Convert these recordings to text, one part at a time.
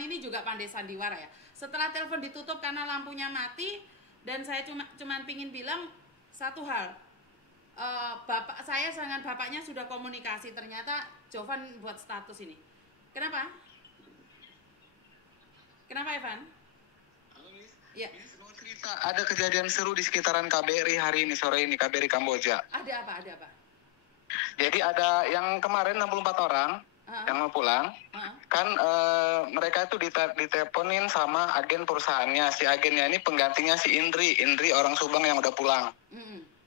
Jovan ini juga pandai sandiwara ya. Setelah telepon ditutup karena lampunya mati, dan saya cuman pingin bilang satu hal. Bapak saya dengan bapaknya sudah komunikasi, ternyata Jovan buat status ini. Kenapa? Kenapa, Evan? Halo, Miss. Ya. Miss mau cerita, ada kejadian seru di sekitaran KBRI hari ini, sore ini, KBRI Kamboja. Ada apa? Ada apa? Jadi ada yang kemarin 64 orang yang mau pulang. Kan mereka itu diteleponin sama agen perusahaannya. Si agennya ini penggantinya si Indri orang Subang yang udah pulang.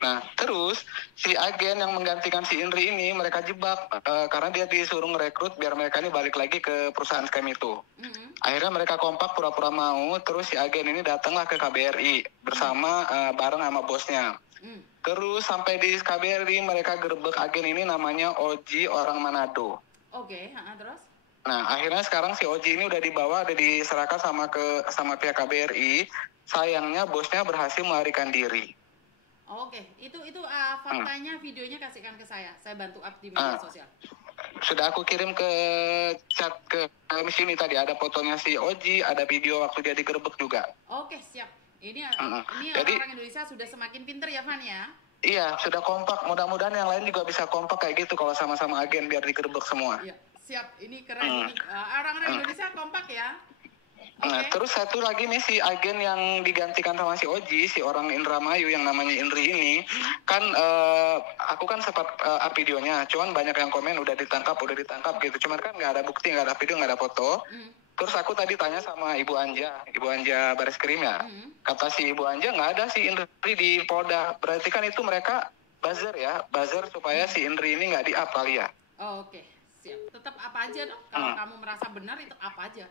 Nah, terus si agen yang menggantikan si Indri ini mereka jebak karena dia disuruh ngerekrut biar mereka ini balik lagi ke perusahaan scam itu. Akhirnya mereka kompak pura-pura mau, terus si agen ini datanglah ke KBRI bersama bareng sama bosnya. Terus sampai di KBRI mereka gerbek agen ini namanya Oji orang Manado. Oke, terus? Nah, akhirnya sekarang si Oji ini udah dibawa, udah diserahkan sama pihak KBRI. Sayangnya bosnya berhasil melarikan diri. Oke, itu faktanya, videonya kasihkan ke saya bantu up di media sosial. Sudah aku kirim ke chat ke sini tadi, ada fotonya si Oji, ada video waktu dia digerebek juga. Oke, siap. Ini Jadi, orang Indonesia sudah semakin pinter ya, Van ya? Iya, sudah kompak. Mudah-mudahan yang lain juga bisa kompak kayak gitu kalau sama-sama agen biar digerebek semua. Iya, siap. Ini keren. Ini orang-orang Indonesia kompak ya. Nah, terus satu lagi nih si agen yang digantikan sama si Oji, si orang Indramayu yang namanya Indri ini, kan aku kan sempat up videonya, cuman banyak yang komen udah ditangkap gitu, cuman kan nggak ada bukti, nggak ada video, nggak ada foto. Terus aku tadi tanya sama Ibu Anja Bareskrim ya, kata si Ibu Anja nggak ada si Indri di Polda, berarti kan itu mereka buzzer supaya si Indri ini nggak di-up kali ya. Oke, siap. Tetap apa aja dong, kalau kamu merasa benar itu apa aja.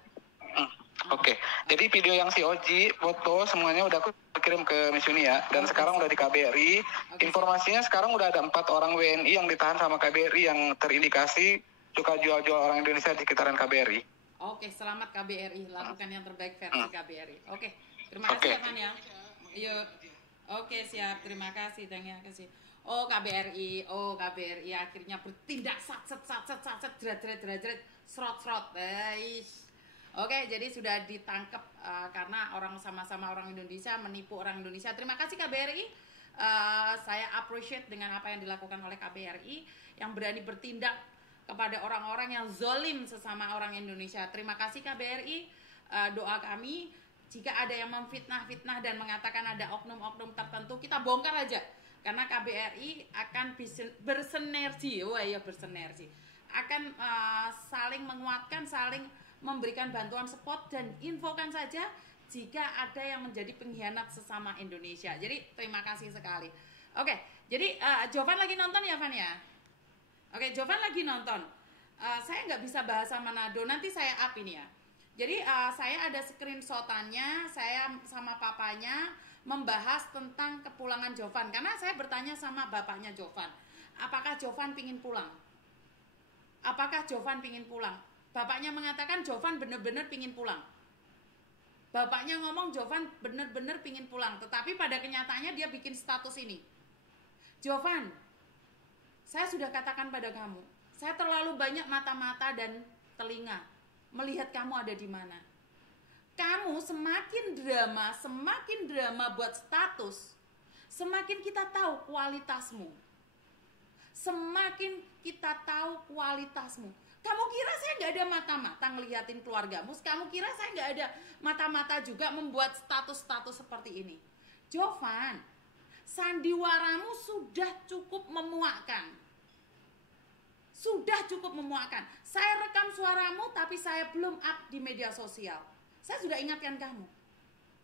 Oke. Jadi video yang si Oji, foto semuanya udah aku kirim ke Miss Uni ya. Dan sekarang udah di KBRI. Informasinya sekarang udah ada 4 orang WNI yang ditahan sama KBRI yang terindikasi suka jual-jual orang Indonesia di sekitaran KBRI. Oke, selamat KBRI. Lakukan yang terbaik versi KBRI. Oke, terima kasih ya, Van ya. Yuk. Oke, siap. Terima kasih, kasih. Oh, KBRI akhirnya bertindak satset, dret, serot. Oke, jadi sudah ditangkap karena sama-sama orang Indonesia menipu orang Indonesia. Terima kasih KBRI. Saya appreciate dengan apa yang dilakukan oleh KBRI yang berani bertindak kepada orang-orang yang zolim sesama orang Indonesia. Terima kasih KBRI. Doa kami jika ada yang memfitnah dan mengatakan ada oknum-oknum tertentu, kita bongkar aja. Karena KBRI akan bersinergi, akan saling menguatkan, saling memberikan bantuan support dan infokan saja jika ada yang menjadi pengkhianat sesama Indonesia. Jadi terima kasih sekali. Oke, jadi Jovan lagi nonton ya, Van ya? Oke, Jovan lagi nonton. Saya nggak bisa bahasa Manado, nanti saya up ini ya. Jadi saya ada screenshotannya, saya sama papanya membahas tentang kepulangan Jovan. Karena saya bertanya sama bapaknya Jovan, apakah Jovan pingin pulang? Bapaknya mengatakan Jovan benar-benar pingin pulang. Bapaknya ngomong Jovan benar-benar pingin pulang. Tetapi pada kenyataannya dia bikin status ini. Jovan, saya sudah katakan pada kamu, saya terlalu banyak mata-mata dan telinga melihat kamu ada di mana. Kamu semakin drama buat status, semakin kita tahu kualitasmu. Kamu kira saya nggak ada mata-mata ngeliatin keluargamu? Kamu kira saya nggak ada mata-mata juga membuat status-status seperti ini? Jovan, sandiwaramu sudah cukup memuakkan. Saya rekam suaramu tapi saya belum up di media sosial. Saya sudah ingatkan kamu.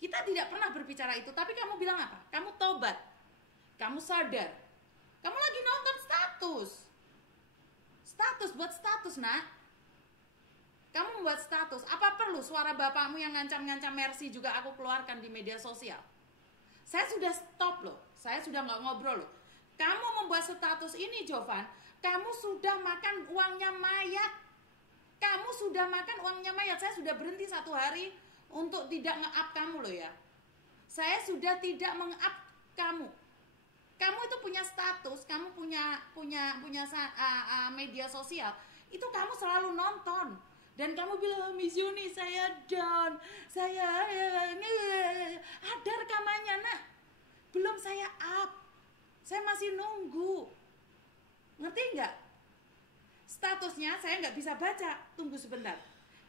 Kita tidak pernah berbicara itu, tapi kamu bilang apa? Kamu tobat. Kamu sadar. Kamu lagi nonton status. Buat status, nak. Kamu membuat status. Apa perlu suara bapakmu yang ngancam-ngancam Mercy juga aku keluarkan di media sosial? Saya sudah stop loh. Saya sudah nggak ngobrol loh. Kamu membuat status ini, Jovan, kamu sudah makan uangnya mayat. Saya sudah berhenti 1 hari untuk tidak nge-up kamu loh ya. Saya sudah tidak meng-up kamu. Kamu itu punya status, kamu punya media sosial. Itu kamu selalu nonton. Dan kamu bilang, Miss Yuni, saya down, ini ada rekamannya nak, belum saya up, saya masih nunggu, ngerti nggak? Statusnya saya nggak bisa baca, tunggu sebentar.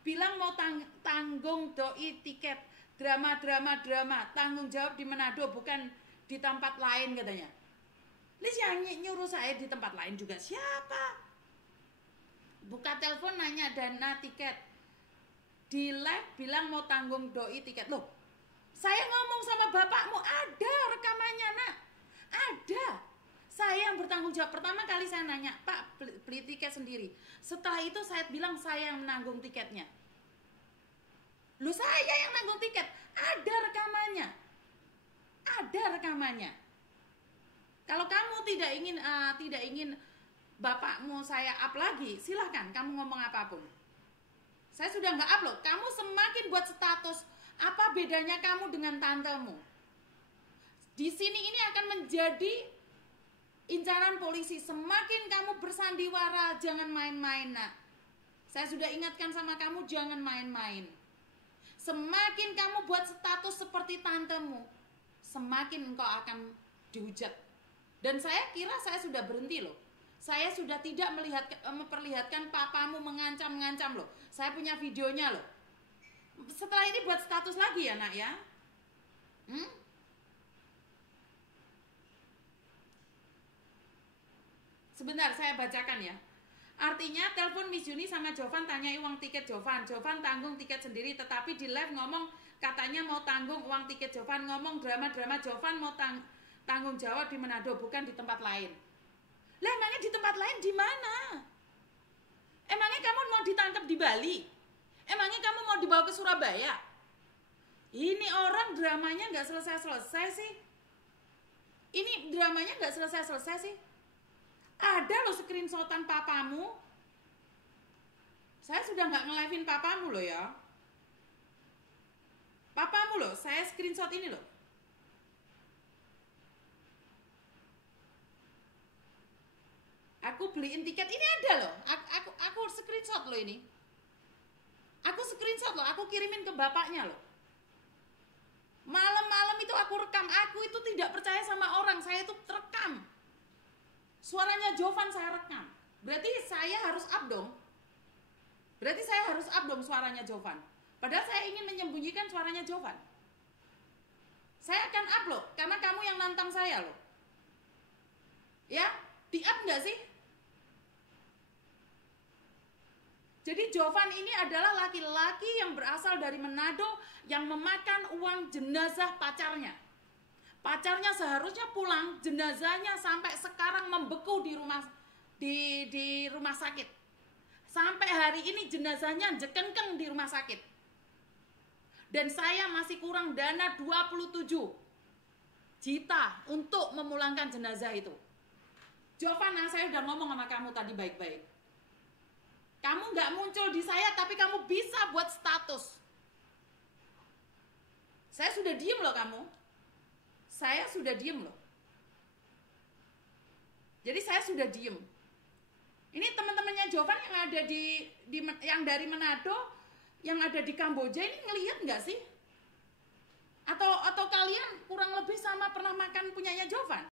Bilang mau tanggung doi tiket, drama, tanggung jawab di Manado bukan di tempat lain katanya. Lis yang nyuruh saya di tempat lain juga siapa? Buka telepon nanya dana tiket, di live bilang mau tanggung doi tiket. Loh, saya ngomong sama bapakmu, ada rekamannya nak, ada. Saya yang bertanggung jawab. Pertama kali saya nanya, Pak beli tiket sendiri. Setelah itu saya bilang saya yang menanggung tiketnya. Lu saya yang nanggung tiket. Ada rekamannya. Ada rekamannya. Kalau kamu tidak ingin bapakmu saya up lagi, silahkan kamu ngomong apapun. Saya sudah nggak upload. Kamu semakin buat status. Apa bedanya kamu dengan tantemu? Di sini ini akan menjadi incaran polisi. Semakin kamu bersandiwara, jangan main-main nak. Saya sudah ingatkan sama kamu, jangan main-main. Semakin kamu buat status seperti tantemu, semakin engkau akan dihujat. Dan saya kira saya sudah berhenti loh. Saya sudah tidak memperlihatkan papamu mengancam-ngancam loh. Saya punya videonya loh. Setelah ini buat status lagi ya nak ya. Sebentar saya bacakan ya. Artinya telepon Miss Juni sama Jovan tanyai uang tiket Jovan. Jovan tanggung tiket sendiri, tetapi di live ngomong katanya mau tanggung uang tiket Jovan. Ngomong drama-drama Jovan mau tanggung jawab di Manado, bukan di tempat lain. Lah emangnya di tempat lain di mana? Emangnya kamu mau ditangkap di Bali? Emangnya kamu mau dibawa ke Surabaya? Ini orang dramanya nggak selesai-selesai sih. Ini dramanya nggak selesai-selesai sih. Ada loh screenshotan papamu. Saya sudah nggak nge-live-in papamu loh ya. Papamu loh, saya screenshot ini loh. Aku beliin tiket, ini ada loh. Aku screenshot loh ini. Aku screenshot loh, aku kirimin ke bapaknya loh. Malam-malam itu aku rekam. Aku itu tidak percaya sama orang, saya itu terekam. Suaranya Jovan saya rekam. Berarti saya harus up dong. Berarti saya harus up dong suaranya Jovan. Padahal saya ingin menyembunyikan suaranya Jovan. Saya akan up loh, karena kamu yang nantang saya loh. Ya, di up nggak sih? Jadi Jovan ini adalah laki-laki yang berasal dari Manado yang memakan uang jenazah pacarnya. Pacarnya seharusnya pulang, jenazahnya sampai sekarang membeku di rumah sakit. Sampai hari ini jenazahnya jekengkeng di rumah sakit. Dan saya masih kurang dana 27 juta untuk memulangkan jenazah itu. Jovana, saya udah ngomong sama kamu tadi baik-baik. Kamu nggak muncul di saya, tapi kamu bisa buat status. Saya sudah diem loh kamu. Saya sudah diem loh. Jadi saya sudah diem. Ini teman-temannya Jovan yang ada yang dari Manado, yang ada di Kamboja ini ngelihat nggak sih? Atau kalian kurang lebih sama pernah makan punyanya Jovan?